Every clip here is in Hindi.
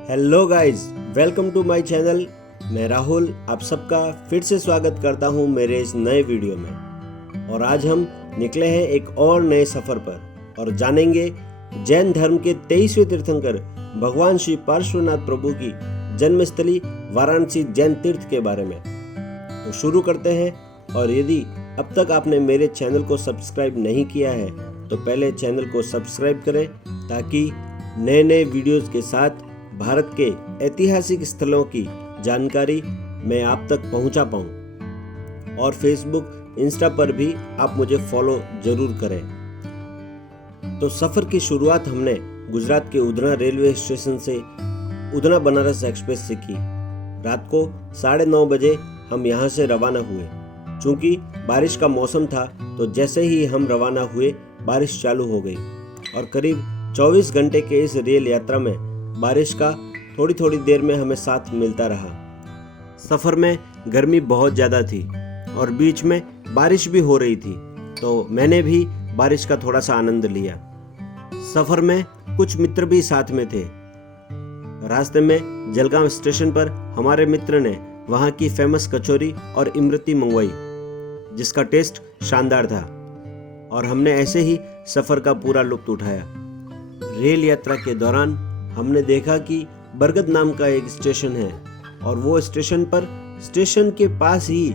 Hello guys, welcome to my channel. मैं राहुल आप सबका फिर से स्वागत करता हूं मेरे इस नए वीडियो में। और आज हम निकले हैं एक और नए सफ़र पर और जानेंगे जैन धर्म के 23वें तीर्थंकर भगवान श्री पार्श्वनाथ प्रभु की जन्मस्थली वाराणसी जैन तीर्थ के बारे में। तो शुरू करते हैं। और यदि अब तक आपने मेरे चैनल को सब्सक्राइब नहीं किया है तो पहले चैनल को सब्सक्राइब करें ताकि नए नए वीडियोज़ के साथ भारत के ऐतिहासिक स्थलों की जानकारी मैं आप तक पहुंचा पाऊं। और फेसबुक, इंस्टा पर भी आप मुझे फॉलो जरूर करें। तो सफ़र की शुरुआत हमने गुजरात के उधना रेलवे स्टेशन से उधना बनारस एक्सप्रेस से की। रात को 9:30 बजे हम यहाँ से रवाना हुए। चूँकि बारिश का मौसम था तो जैसे ही हम रवाना हुए बारिश चालू हो गई और करीब 24 घंटे के इस रेल यात्रा में बारिश का थोड़ी थोड़ी देर में हमें साथ मिलता रहा। सफ़र में गर्मी बहुत ज़्यादा थी और बीच में बारिश भी हो रही थी, तो मैंने भी बारिश का थोड़ा सा आनंद लिया। सफ़र में कुछ मित्र भी साथ में थे। रास्ते में जलगांव स्टेशन पर हमारे मित्र ने वहाँ की फेमस कचौरी और इमरती मंगवाई, जिसका टेस्ट शानदार था और हमने ऐसे ही सफ़र का पूरा लुत्फ़ उठाया। रेल यात्रा के दौरान हमने देखा कि बरगद नाम का एक स्टेशन है और वो स्टेशन के पास ही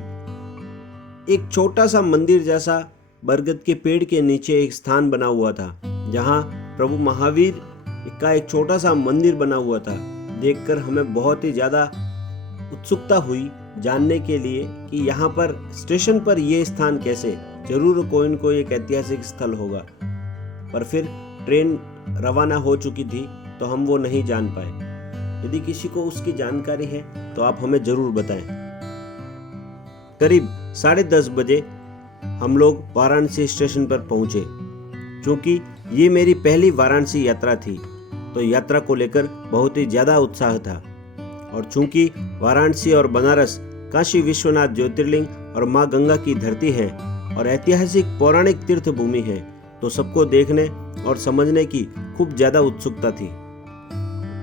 एक छोटा सा मंदिर जैसा बरगद के पेड़ के नीचे एक स्थान बना हुआ था, जहाँ प्रभु महावीर का एक छोटा सा मंदिर बना हुआ था। देखकर हमें बहुत ही ज़्यादा उत्सुकता हुई जानने के लिए कि यहाँ पर स्टेशन पर ये स्थान कैसे, जरूर कोई न कोई एक ऐतिहासिक स्थल होगा। पर फिर ट्रेन रवाना हो चुकी थी तो हम वो नहीं जान पाए। यदि किसी को उसकी जानकारी है तो आप हमें जरूर बताएं। करीब 10:30 बजे हम लोग वाराणसी स्टेशन पर पहुंचे। क्योंकि ये मेरी पहली वाराणसी यात्रा थी तो यात्रा को लेकर बहुत ही ज़्यादा उत्साह था। और चूंकि वाराणसी और बनारस काशी विश्वनाथ ज्योतिर्लिंग और माँ गंगा की धरती है और ऐतिहासिक पौराणिक तीर्थ भूमि है, तो सबको देखने और समझने की खूब ज़्यादा उत्सुकता थी।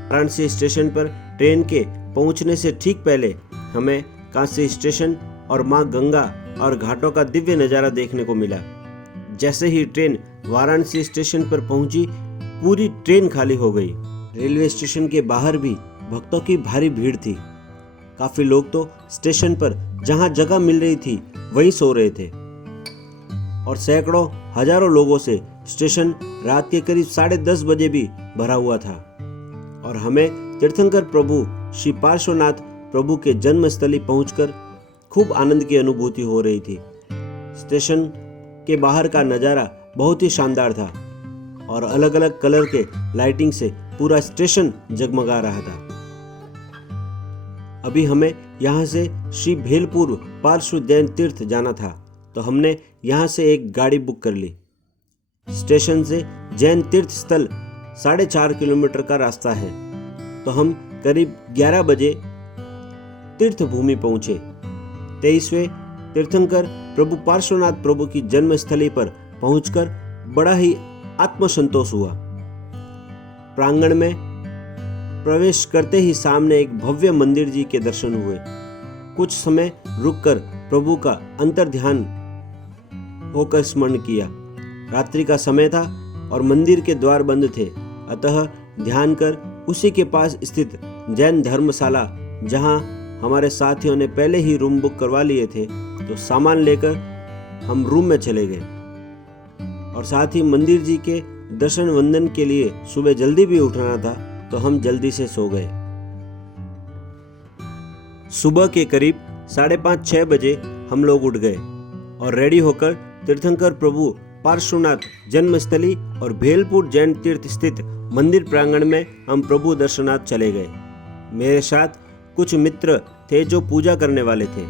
वाराणसी स्टेशन पर ट्रेन के पहुंचने से ठीक पहले हमें काशी स्टेशन और माँ गंगा और घाटों का दिव्य नज़ारा देखने को मिला। जैसे ही ट्रेन वाराणसी स्टेशन पर पहुंची, पूरी ट्रेन खाली हो गई। रेलवे स्टेशन के बाहर भी भक्तों की भारी भीड़ थी। काफ़ी लोग तो स्टेशन पर जहां जगह मिल रही थी वहीं सो रहे थे और सैकड़ों हजारों लोगों से स्टेशन रात के करीब 10:30 बजे भी भरा हुआ था। और हमें तीर्थंकर प्रभु श्री पार्श्वनाथ प्रभु के जन्मस्थली पहुंचकर खूब आनंद की अनुभूति हो रही थी। स्टेशन के बाहर का नज़ारा बहुत ही शानदार था और अलग अलग कलर के लाइटिंग से पूरा स्टेशन जगमगा रहा था। अभी हमें यहाँ से श्री भेलपुर पार्श्व जैन तीर्थ जाना था, तो हमने यहाँ से एक गाड़ी बुक कर ली। स्टेशन से जैन तीर्थ स्थल 4.5 किलोमीटर का रास्ता है, तो हम करीब 11 बजे तीर्थ भूमि पहुंचे। 23वें तीर्थंकर प्रभु पार्श्वनाथ प्रभु की जन्मस्थली पर पहुंचकर बड़ा ही आत्मसंतोष हुआ। प्रांगण में प्रवेश करते ही सामने एक भव्य मंदिर जी के दर्शन हुए। कुछ समय रुककर प्रभु का अंतर्ध्यान होकर स्मरण किया। रात्रि का समय था और मंदिर के द्वार बंद थे, अतः ध्यान कर उसी के पास स्थित जैन धर्मशाला, जहां हमारे साथियों ने पहले ही रूम बुक करवा लिए थे, तो सामान लेकर हम रूम में चले गए। और साथ ही मंदिर जी के दर्शन वंदन के लिए सुबह जल्दी भी उठना था, तो हम जल्दी से सो गए। सुबह के करीब 5:30-6 बजे हम लोग उठ गए और रेडी होकर तीर्थंकर प्रभु पार्श्वनाथ जन्मस्थली और भेलपुर जैन तीर्थ स्थित मंदिर प्रांगण में हम प्रभु दर्शनार्थ चले गए। मेरे साथ कुछ मित्र थे जो पूजा करने वाले थे,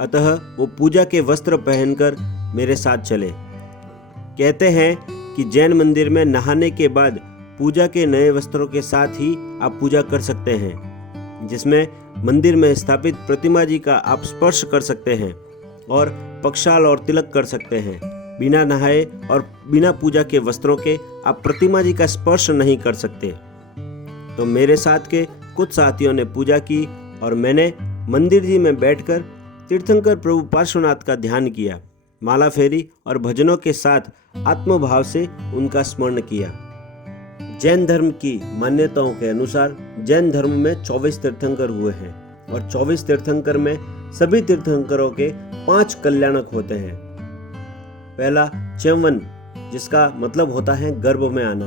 अतः वो पूजा के वस्त्र पहनकर मेरे साथ चले। कहते हैं कि जैन मंदिर में नहाने के बाद पूजा के नए वस्त्रों के साथ ही आप पूजा कर सकते हैं, जिसमें मंदिर में स्थापित प्रतिमा जी का आप स्पर्श कर सकते हैं और पक्षाल और तिलक कर सकते हैं। बिना नहाए और बिना पूजा के वस्त्रों के आप प्रतिमा जी का स्पर्श नहीं कर सकते। तो मेरे साथ के कुछ साथियों ने पूजा की और मैंने मंदिर जी में बैठकर तीर्थंकर प्रभु पार्श्वनाथ का ध्यान किया, माला फेरी और भजनों के साथ आत्मभाव से उनका स्मरण किया। जैन धर्म की मान्यताओं के अनुसार जैन धर्म में 24 तीर्थंकर हुए हैं और 24 तीर्थंकर में सभी तीर्थंकरों के 5 कल्याणक होते हैं। पहला च्यवन, जिसका मतलब होता है गर्भ में आना,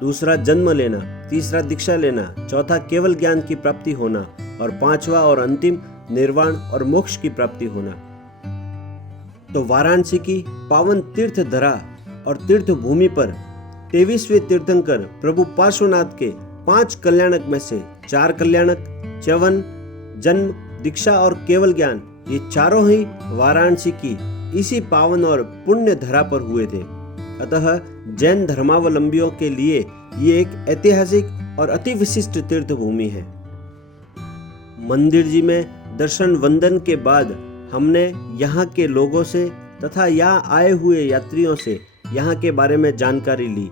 दूसरा जन्म लेना, तीसरा दीक्षा लेना, चौथा केवल ज्ञान की प्राप्ति होना और पांचवा और अंतिम निर्वाण और मोक्ष की प्राप्ति होना। तो वाराणसी की पावन तीर्थ धरा और तीर्थ भूमि पर 23वें तीर्थंकर प्रभु पार्श्वनाथ के 5 कल्याणक में से 4 कल्याणक च्यवन, जन्म, दीक्षा और केवल ज्ञान, ये चारों ही वाराणसी की इसी पावन और पुण्य धरा पर हुए थे। अतः जैन धर्मावलंबियों के लिए ये एक ऐतिहासिक और अति विशिष्ट तीर्थ भूमि है। मंदिर जी में दर्शन वंदन के बाद हमने यहाँ के लोगों से तथा यहाँ आए हुए यात्रियों से यहाँ के बारे में जानकारी ली।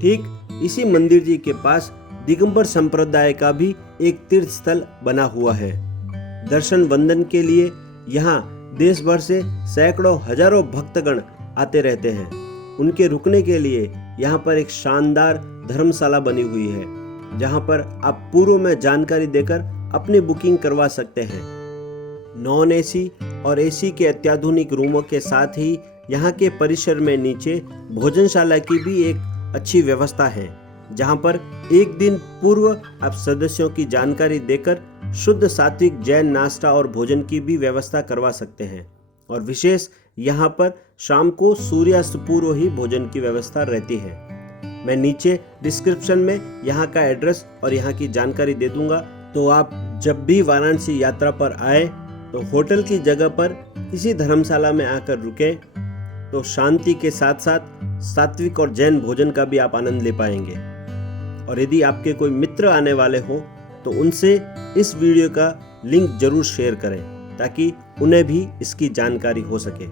ठीक इसी मंदिर जी के पास दिगंबर संप्रदाय का भी एक तीर्थ स्थल बना हुआ है। दर्शन वंदन के लिए यहाँ देश भर से सैकड़ों हजारों भक्तगण आते रहते हैं। उनके रुकने के लिए यहाँ पर एक शानदार धर्मशाला बनी हुई है, जहाँ पर आप पूर्व में जानकारी देकर अपनी बुकिंग करवा सकते हैं। नॉन एसी और एसी के अत्याधुनिक रूमों के साथ ही यहाँ के परिसर में नीचे भोजनशाला की भी एक अच्छी व्यवस्था है, जहाँ पर एक दिन पूर्व आप सदस्यों की जानकारी देकर शुद्ध सात्विक जैन नाश्ता और भोजन की भी व्यवस्था करवा सकते हैं। और विशेष यहाँ पर शाम को सूर्यास्त पूर्व ही भोजन की व्यवस्था रहती है। मैं नीचे डिस्क्रिप्शन में यहाँ का एड्रेस और यहाँ की जानकारी दे दूंगा, तो आप जब भी वाराणसी यात्रा पर आए तो होटल की जगह पर किसी धर्मशाला में आकर रुके तो शांति के साथ साथ सात्विक और जैन भोजन का भी आप आनंद ले पाएंगे। और यदि आपके कोई मित्र आने वाले हो तो उनसे इस वीडियो का लिंक जरूर शेयर करें, ताकि उन्हें भी इसकी जानकारी हो सके।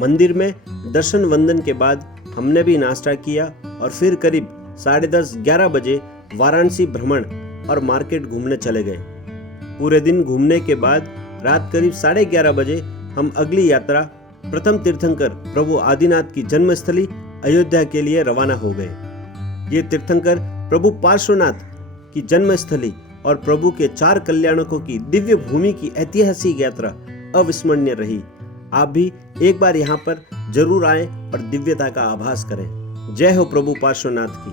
मंदिर में दर्शन वंदन के बाद हमने भी नाश्ता किया और फिर करीब 10:30-11 बजे वाराणसी भ्रमण और मार्केट घूमने चले गए। पूरे दिन घूमने के बाद रात करीब 11:30 बजे हम अगली यात्रा प्रथम तीर्थंकर प्रभु आदिनाथ की जन्मस्थली अयोध्या के लिए रवाना हो गए। ये तीर्थंकर प्रभु पार्श्वनाथ की जन्मस्थली और प्रभु के 4 कल्याणकों की दिव्य भूमि की ऐतिहासिक यात्रा अविस्मरणीय रही। आप भी एक बार यहाँ पर जरूर आएं और दिव्यता का आभास करें। जय हो प्रभु पार्श्वनाथ की।